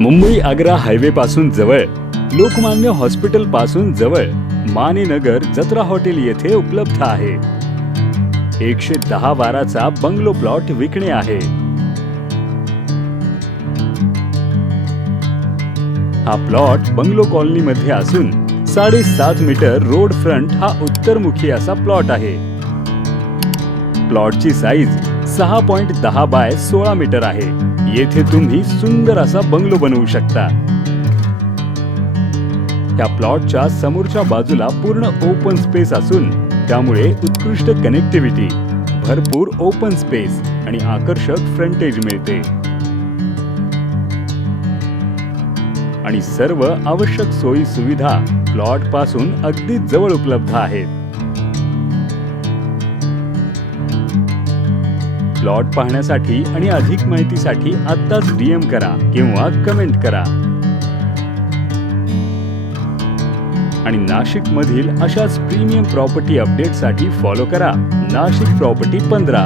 Mumbai Agra highway पासून जवळ, Lokmanya hospital पासून जवळ, मानेनगर जत्रा हॉटेल येथे उपलब्ध आहे। 110 वाराचा बंगलो प्लॉट विकणे आहे। हा प्लॉट बंगलो कॉलनी मध्ये असून 7.5 मीटर रोड फ्रंट हा उत्तरमुखी असा प्लॉट आहे। प्लॉटची साईज 6.10 बाय 16 मीटर आहे। येथे तुम्ही सुंदर असा बंगलो बनवू शकता। या प्लॉटच्या समोरच्या बाजूला पूर्ण ओपन स्पेस असून त्यामुळे उत्कृष्ट कनेक्टिव्हिटी, भरपूर ओपन स्पेस आणि आकर्षक फ्रंटेज मिळते आणि सर्व आवश्यक सोयी सुविधा प्लॉट पासून अगदी जवळ उपलब्ध आहेत। प्लॉट पाहण्यासाठी आणि अधिक माहितीसाठी आत्ताच डीएम करा किंवा कमेंट करा आणि नाशिक मधील अशाच प्रीमियम प्रॉपर्टी अपडेटसाठी फॉलो करा नाशिक प्रॉपर्टी 15।